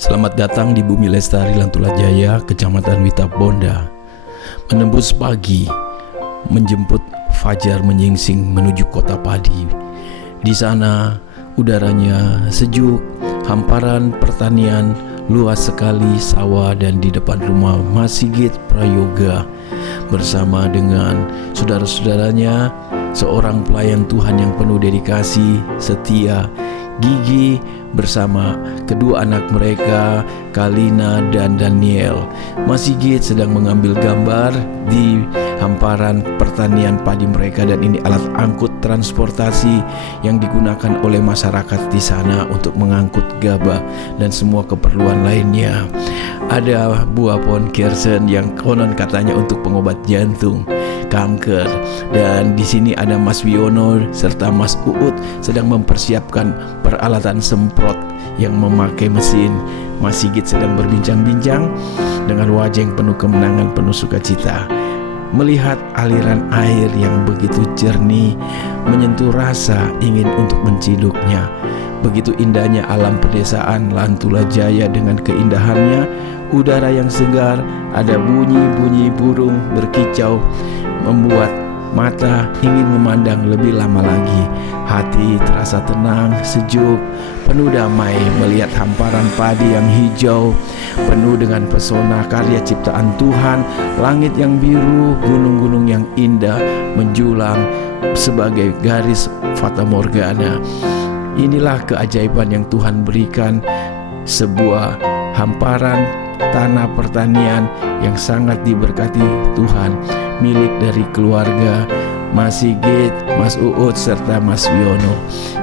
Selamat datang di Bumi Lestari Lantula Jaya, Kecamatan Witabonda. Menembus pagi, menjemput fajar menyingsing menuju kota padi. Di sana udaranya sejuk, hamparan pertanian luas sekali sawah, dan di depan rumah Mas Sigit Prayoga bersama dengan saudara-saudaranya, seorang pelayan Tuhan yang penuh dedikasi, setia, gigih, bersama kedua anak mereka, Kalina dan Daniel. Mas Sigit sedang mengambil gambar di hamparan pertanian padi mereka, dan ini alat angkut transportasi yang digunakan oleh masyarakat di sana untuk mengangkut gabah dan semua keperluan lainnya. Ada buah pohon kersen yang konon katanya untuk pengobat jantung, kanker, dan di sini ada Mas Wiono serta Mas Uut sedang mempersiapkan peralatan semprot yang memakai mesin. Mas Sigit sedang berbincang-bincang dengan wajah yang penuh kemenangan, penuh sukacita, melihat aliran air yang begitu jernih, menyentuh rasa ingin untuk menciduknya. Begitu indahnya alam pedesaan Lantula Jaya dengan keindahannya, udara yang segar, ada bunyi-bunyi burung berkicau, membuat mata ingin memandang lebih lama lagi. Hati terasa tenang, sejuk, penuh damai melihat hamparan padi yang hijau, penuh dengan pesona karya ciptaan Tuhan, langit yang biru, gunung-gunung yang indah menjulang sebagai garis fata morgana. Inilah keajaiban yang Tuhan berikan, sebuah hamparan tanah pertanian yang sangat diberkati Tuhan, milik dari keluarga Mas Sigit, Mas Uut, serta Mas Wiono.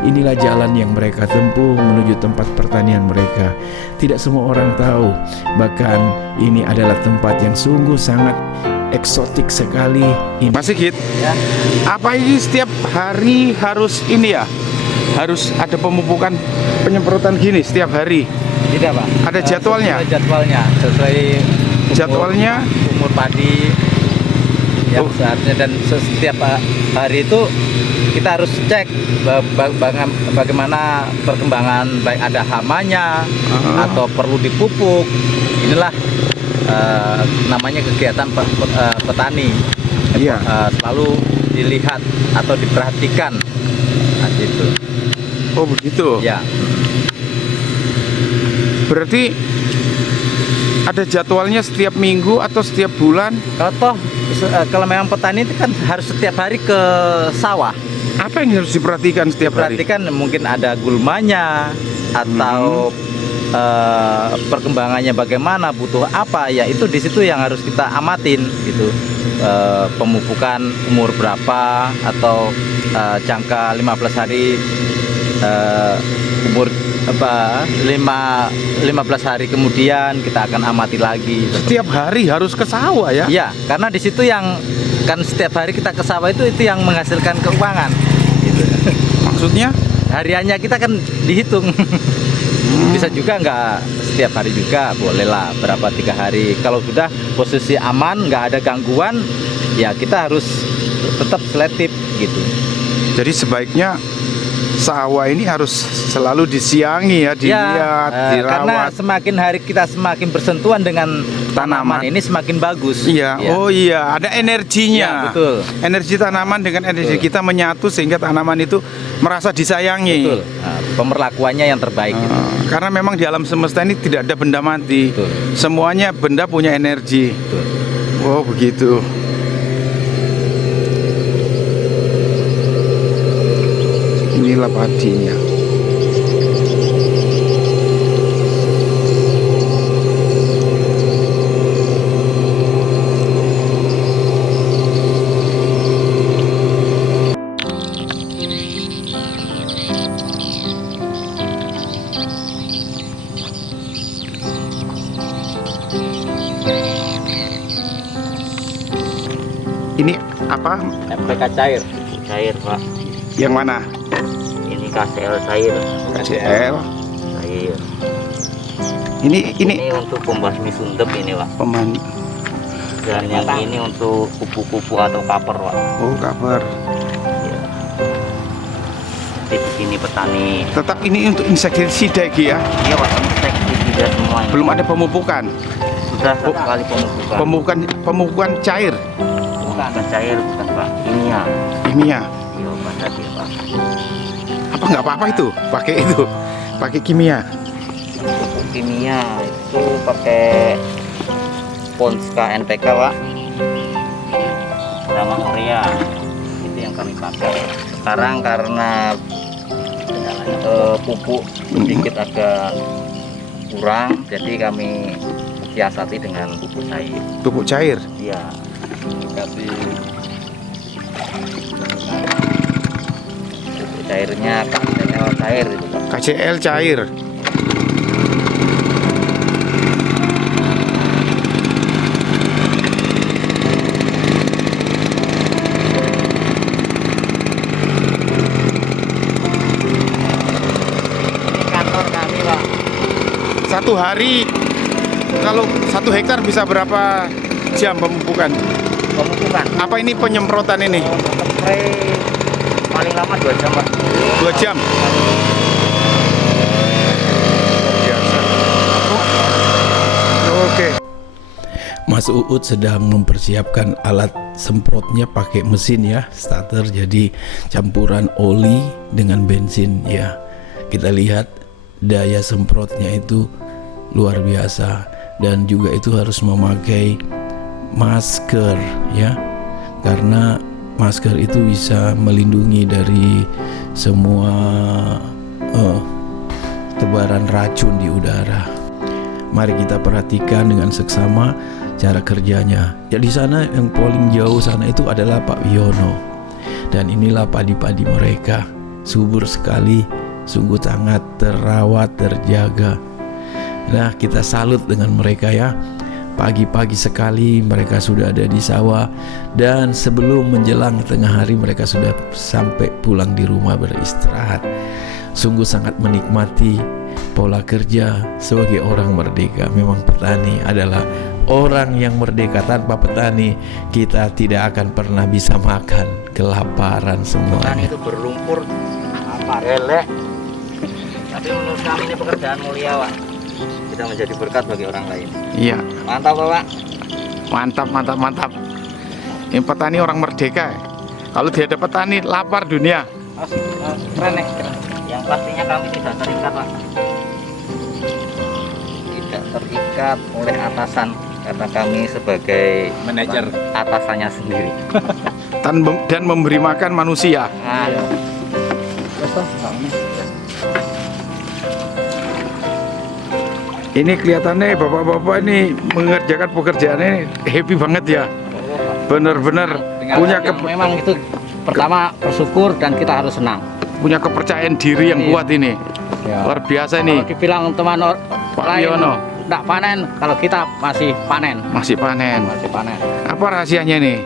Inilah jalan yang mereka tempuh menuju tempat pertanian mereka. Tidak semua orang tahu, bahkan ini adalah tempat yang sungguh sangat eksotik sekali. Mas Sigit, Ya. apa ini setiap hari harus ini ya? Harus ada pemupukan, penyemprotan gini setiap hari? Tidak, Pak. Ada jadwalnya? Sesuai jadwalnya, sesuai Jadwalnya? umur padi yang seharusnya, dan setiap hari itu kita harus cek bagaimana perkembangan, baik ada hamanya atau perlu dipupuk. Inilah namanya kegiatan petani. Iya. Selalu dilihat atau diperhatikan. Nah, gitu. Oh begitu. Ya. Berarti ada jadwalnya setiap minggu atau setiap bulan? Kalau memang petani itu kan harus setiap hari ke sawah. Apa yang harus diperhatikan setiap hari? Perhatikan mungkin ada gulmanya atau perkembangannya bagaimana, butuh apa, ya itu di situ yang harus kita amatin gitu. Pemupukan umur berapa, atau jangka 15 hari, umur 15 hari kemudian kita akan amati lagi. Setiap hari harus ke sawah ya? Iya, karena di situ yang kan setiap hari kita ke sawah itu yang menghasilkan keuangan gitu. Maksudnya? Hariannya kita kan dihitung. Bisa juga nggak setiap hari juga, bolehlah berapa 3 hari. Kalau sudah posisi aman, nggak ada gangguan, ya kita harus tetap selektif gitu. Jadi sebaiknya sawah ini harus selalu disiangi ya, dilihat, karena dirawat. semakin hari kita semakin bersentuhan dengan tanaman ini semakin bagus. Iya, Ya. oh iya, ada energinya. Ya, betul. Energi tanaman dengan energi kita menyatu sehingga tanaman itu merasa disayangi. Betul. Nah, pemerlakuannya yang terbaik. Gitu. Karena memang di alam semesta ini tidak ada benda mati. Betul. Semuanya benda punya energi. Betul. Oh begitu. Inilah padinya. Ini apa? MPK cair, Pak. Yang mana? Ini KCL cair, KCL. cair. Ini Ini untuk pembasmi sundep ini, Pak. peman. Dan yang ini untuk kupu-kupu atau kaper, Pak. Oh kabar. Ya. Di sini petani. Tetap ini untuk insektisida Ki ya. Iya, Pak. Insektisida. Ya semua ini. Belum ada pemupukan. Sudah satu kali pemupukan. Pemupukan cair, Bukan cair, bukan Pak. Kimia. kimia. Iya Pak tadi Pak. Apa nggak apa-apa itu? Pakai itu, pakai kimia. Pupuk kimia itu pakai Ponska NPK Pak. Sama urea. Itu yang kami pakai. Sekarang karena pupuk sedikit agak kurang, jadi kami siasati dengan pupuk cair. Pupuk cair. Iya. Dikasih pupuk cairnya KCL cair itu Pak. KCL cair. Ini kantor kami Pak. Satu hari, kalau 1 hektar bisa berapa jam pemupukan? Pemupukan. Apa ini penyemprotan ini? Untuk spray paling lama 2 jam Pak. 2 jam. Biasa. Oke. Mas Uut sedang mempersiapkan alat semprotnya pakai mesin ya, starter, jadi campuran oli dengan bensin ya. Kita lihat daya semprotnya itu luar biasa, dan juga itu harus memakai masker ya, karena masker itu bisa melindungi dari semua tebaran racun di udara. Mari kita perhatikan dengan seksama cara kerjanya. Ya, di sana yang paling jauh sana itu adalah Pak Wiono, dan inilah padi-padi mereka subur sekali, sungguh sangat terawat, terjaga. Nah, kita salut dengan mereka ya. Pagi-pagi sekali mereka sudah ada di sawah, dan sebelum menjelang tengah hari mereka sudah sampai pulang di rumah beristirahat. Sungguh sangat menikmati pola kerja sebagai orang merdeka. Memang petani adalah orang yang merdeka. Tanpa petani kita tidak akan pernah bisa makan, kelaparan Petani semuanya. itu berlumpur apa relek. Tapi menurut kami ini pekerjaan mulia Pak. Bisa menjadi berkat bagi orang lain. Iya, Mantap Bapak. mantap, mantap, mantap. Ini petani orang merdeka. Kalau tidak ada petani, lapar dunia. Keren nih. Yang pastinya kami tidak terikat Pak. Tidak terikat oleh atasan, karena kami sebagai Manajer. atasannya sendiri. Dan memberi makan manusia. Nah, Ini kelihatannya bapak-bapak ini mengerjakan pekerjaannya happy banget ya. Benar-benar punya memang itu pertama bersyukur dan kita harus senang. punya kepercayaan diri yang Iya. kuat ini. Ya. Luar biasa ini. Kalau dibilang teman Pak lain Wiono tidak panen, kalau kita masih panen. masih panen. Masih panen. Apa rahasianya nih?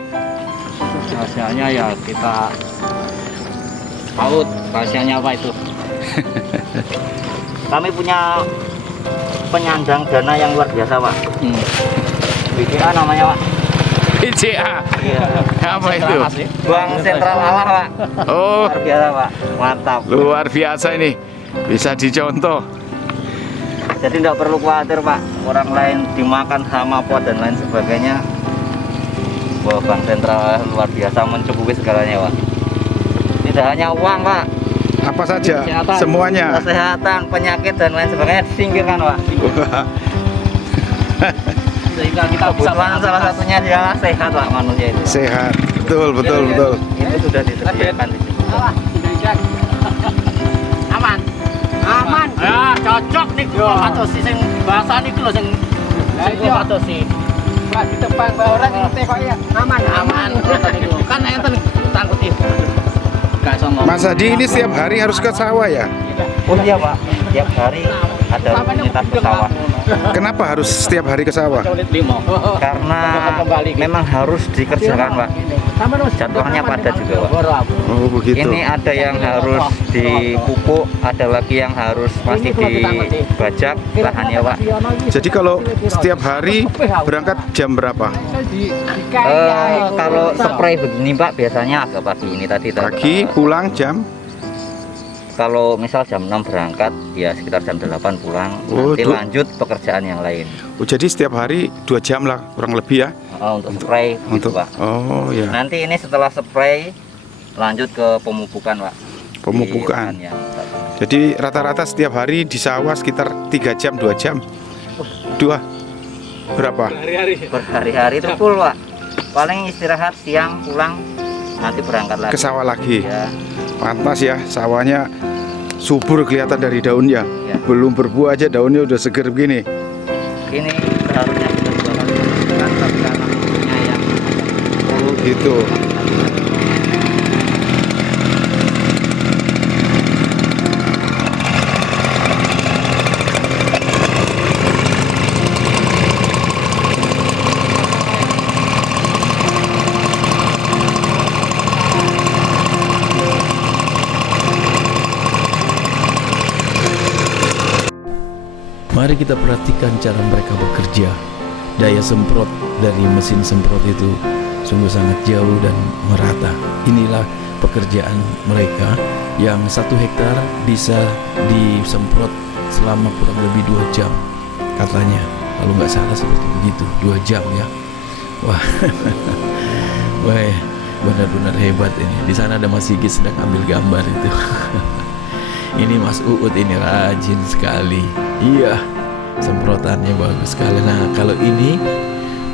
Rahasianya ya kita paut. Rahasianya apa itu? kami punya penyandang dana yang luar biasa Pak. BCA namanya Pak. BCA. Iya. Apa itu? Bank Sentral Allah Pak. Oh, Luar biasa Pak. Mantap. luar biasa ini. Bisa dicontoh. Jadi tidak perlu khawatir Pak, orang lain dimakan hama pot dan lain sebagainya. Bahwa Bank Sentral luar biasa mencukupi segalanya Pak. Tidak hanya uang Pak, Apa saja? Kesehatan. Semuanya. kesehatan, penyakit dan lain sebagainya disingkirkan Pak. Wah, Sehingga kita bisa Kebutuhan salah satunya adalah sehat Pak manusia itu. sehat. Betul, betul, betul. Itu sudah disediakan di situ. aman. Aman. Ya, cocok nih patosi sing bahasa niku lho sing patosi. Pak ditebang orang ngerti kok ya. Aman. Aman. Kan enten tangkut ibu. Gak iso ngomong. Mas Hadi ini setiap hari harus ke sawah ya? Oh iya Pak, tiap hari ada rutinitas ke sawah. Kenapa harus setiap hari ke sawah? Karena memang harus dikerjakan Pak. Jadwalnya padat juga Pak. Oh, begitu. Ini ada yang harus dipupuk, ada lagi yang harus masih dibajak lahannya Pak. Jadi kalau setiap hari berangkat jam berapa? Kalau spray begini Pak biasanya agak pagi ini tadi. Pagi, pulang jam Kalau misal jam 6 berangkat, ya sekitar jam 8 pulang. Oh, Nanti lanjut pekerjaan yang lain. Oh, jadi setiap hari 2 jam lah kurang lebih ya? Untuk spray gitu, Pak. Oh ya. Nanti ini setelah spray lanjut ke pemupukan, Pak. Pemupukan. Di lahan yang Jadi rata-rata setiap hari di sawah sekitar 3 jam, 2 jam. 2. Berapa? berhari-hari itu full, Pak. Paling istirahat siang pulang, nanti berangkat lagi. Ke sawah lagi. Ya, Pantas ya, sawahnya subur kelihatan dari daunnya. ya. Belum berbuah aja daunnya udah seger begini. Ini seharusnya sudah 2 kali pemasukan, tapi karena musuhnya yang Oh gitu. Mari kita perhatikan cara mereka bekerja. Daya semprot dari mesin semprot itu sungguh sangat jauh dan merata. Inilah pekerjaan mereka yang 1 hektar bisa disemprot selama kurang lebih 2 jam katanya. Kalau nggak salah seperti begitu, 2 jam ya. Wah, wah, benar-benar hebat ini. Di sana ada Mas Sigit sedang ambil gambar itu. Ini Mas Uut ini rajin sekali. Iya, semprotannya bagus sekali. Nah, kalau ini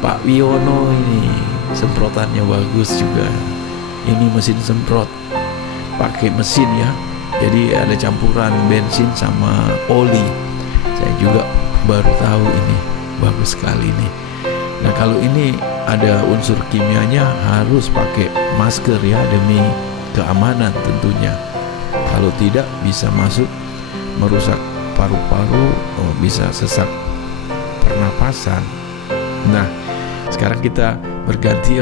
Pak Wiono ini semprotannya bagus juga. Ini mesin semprot, pakai mesin ya. Jadi ada campuran bensin sama oli. Saya juga baru tahu ini, bagus sekali ini. Nah, kalau ini ada unsur kimianya harus pakai masker ya, demi keamanan tentunya. Kalau tidak bisa masuk merusak paru-paru, bisa sesak pernapasan. Nah, sekarang kita berganti,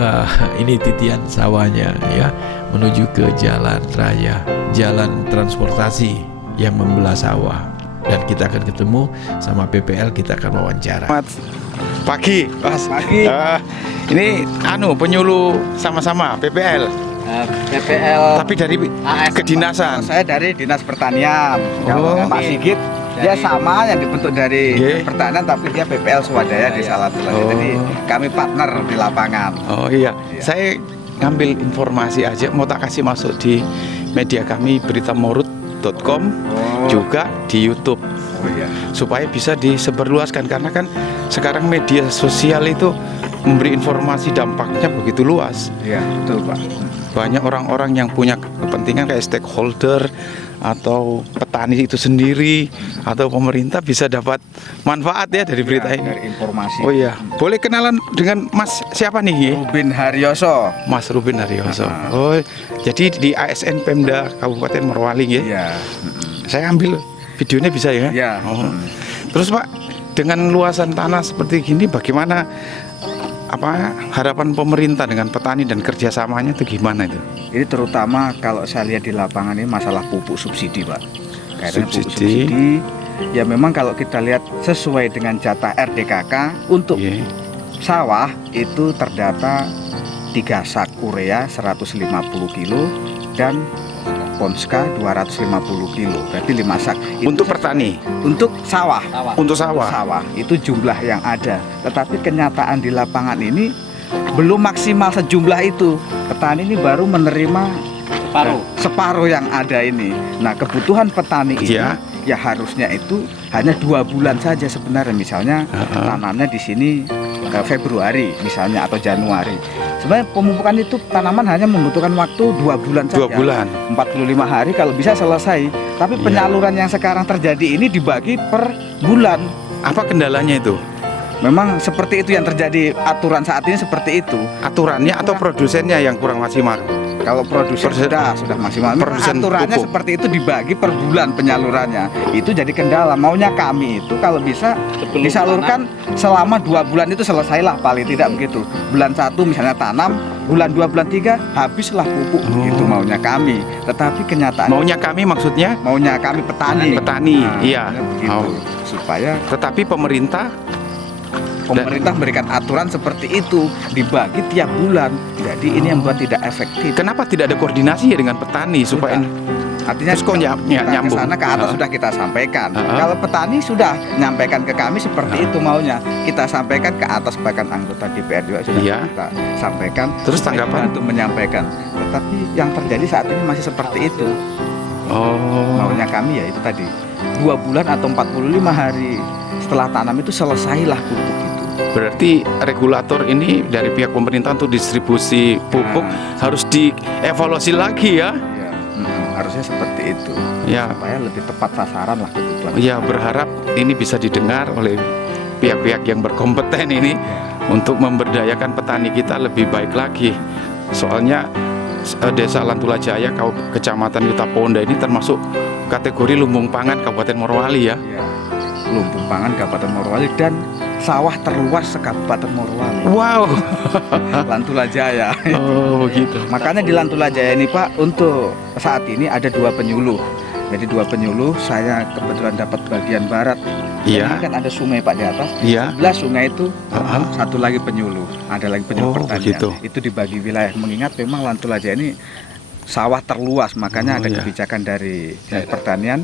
ini titian sawahnya ya, menuju ke jalan raya, jalan transportasi yang membelah sawah. Dan kita akan ketemu sama PPL, kita akan wawancara. Selamat pagi, Mas. Pagi. Ini penyuluh sama-sama PPL. PPL Tapi dari AS. kedinasan. Saya dari Dinas Pertanian. Oh. Kalau Pak Sigit dia sama yang dibentuk dari Nggih. pertanian, tapi dia PPL Swadaya di Salatiga. Oh. Jadi kami partner di lapangan. Oh iya, saya ngambil informasi aja, mau tak kasih masuk di media kami beritamorut.com, juga di YouTube, Oh iya. supaya bisa disebarluaskan, karena kan sekarang media sosial itu memberi informasi dampaknya begitu luas. Iya, betul, Pak. Banyak orang-orang yang punya kepentingan kayak stakeholder atau petani itu sendiri atau pemerintah bisa dapat manfaat ya dari berita Ya, ini. dari informasi. Oh iya, boleh kenalan dengan Mas siapa nih? Rubin Haryoso. Mas Rubin Haryoso. Ah. Oh, jadi di ASN Pemda Kabupaten Morowali ya. Iya. Saya ambil videonya bisa ya? Iya. Oh. Terus Pak, dengan luasan tanah seperti gini bagaimana harapan pemerintah dengan petani dan kerjasamanya itu gimana itu? Ini terutama kalau saya lihat di lapangan ini masalah pupuk subsidi, Pak. Kaitannya pupuk Subsidi. subsidi. Ya memang kalau kita lihat sesuai dengan jatah RDKK untuk Iya. sawah itu terdata 3 sak urea 150 kilo dan Ponska 250 kilo, berarti 5 sak. Itu Untuk petani, untuk sawah. untuk sawah. Sawah itu jumlah yang ada, tetapi kenyataan di lapangan ini belum maksimal sejumlah itu. Petani ini baru menerima separuh yang ada ini. Nah, kebutuhan petani ini Iya. ya harusnya itu hanya 2 bulan saja sebenarnya. Misalnya tanamnya di sini Februari misalnya atau Januari. Sebenarnya pemupukan itu tanaman hanya membutuhkan waktu 2 bulan saja. 2 bulan. 45 hari kalau bisa selesai. Tapi Iya. penyaluran yang sekarang terjadi ini dibagi per bulan. Apa kendalanya itu? Memang seperti itu yang terjadi, aturan saat ini seperti itu. Aturannya atau produsennya yang kurang maksimal? Kalau produsen sudah maksimal. Memang produsen aturannya pupuk. seperti itu, dibagi per bulan penyalurannya. Itu jadi kendala. Maunya kami itu kalau bisa disalurkan selama 2 bulan itu selesailah, paling tidak begitu. Bulan 1 misalnya tanam, bulan 2, bulan 3 habislah pupuk. Itu maunya kami. Tetapi kenyataan Maunya kami maksudnya maunya kami petani. petani, Nah, iya. begitu. Oh. Supaya Tetapi pemerintah Pemerintah memberikan aturan seperti itu, dibagi tiap bulan. Jadi ini yang buat tidak efektif. Kenapa tidak ada koordinasi ya dengan petani supaya Artinya terus kok kita nyambung? ke sana ke atas sudah kita sampaikan. Kalau petani sudah nyampaikan ke kami seperti itu maunya, kita sampaikan ke atas, bahkan anggota DPR juga sudah Iya. kita sampaikan. Terus supaya tanggapan? untuk menyampaikan. Tetapi yang terjadi saat ini masih seperti itu. Oh, Maunya kami ya itu tadi 2 bulan atau 45 hari setelah tanam itu selesailah pupuk itu. berarti regulator ini dari pihak pemerintah untuk distribusi pupuk harus dievaluasi lagi ya? Ya, harusnya seperti itu. Ya, Supaya lebih tepat sasaran lah kebutuhan. ya berharap ini bisa didengar oleh pihak-pihak yang berkompeten ini untuk memberdayakan petani kita lebih baik lagi. Soalnya Desa Lantula Jaya, Kecamatan Witaponda ini termasuk kategori lumbung pangan Kabupaten Morowali ya. Ya, lumbung pangan Kabupaten Morowali dan sawah terluas se-Kabupaten Morowali. Wow. Lantula Jaya. Oh begitu. Makanya di Lantula Jaya ini Pak, untuk saat ini ada 2 penyuluh. Jadi 2 penyuluh, saya kebetulan dapat bagian barat. Iya. Ini kan ada sungai Pak di atas. Iya. Sebelah sungai itu Heeh. satu lagi penyuluh. Ada lagi penyuluh Oh, pertanian. begitu. Itu dibagi wilayah. Mengingat memang Lantula Jaya ini sawah terluas, makanya Oh, ada iya. kebijakan dari pertanian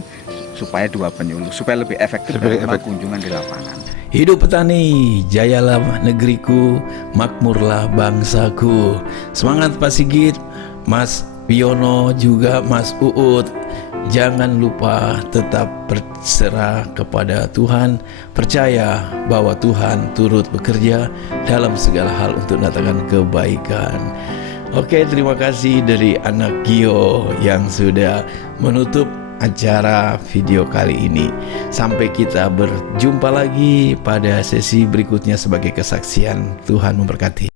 supaya 2 penyuluh, supaya lebih efektif Lebih dalam efektif. kunjungan di lapangan. Hidup petani, jayalah negeriku, makmurlah bangsaku. Semangat Pak Sigit, Mas Wiono, juga Mas Uut. Jangan lupa tetap berserah kepada Tuhan, percaya bahwa Tuhan turut bekerja dalam segala hal untuk mendatangkan kebaikan. Oke, terima kasih dari anak Gio yang sudah menutup acara video kali ini. Sampai kita berjumpa lagi pada sesi berikutnya sebagai kesaksian. Tuhan memberkati.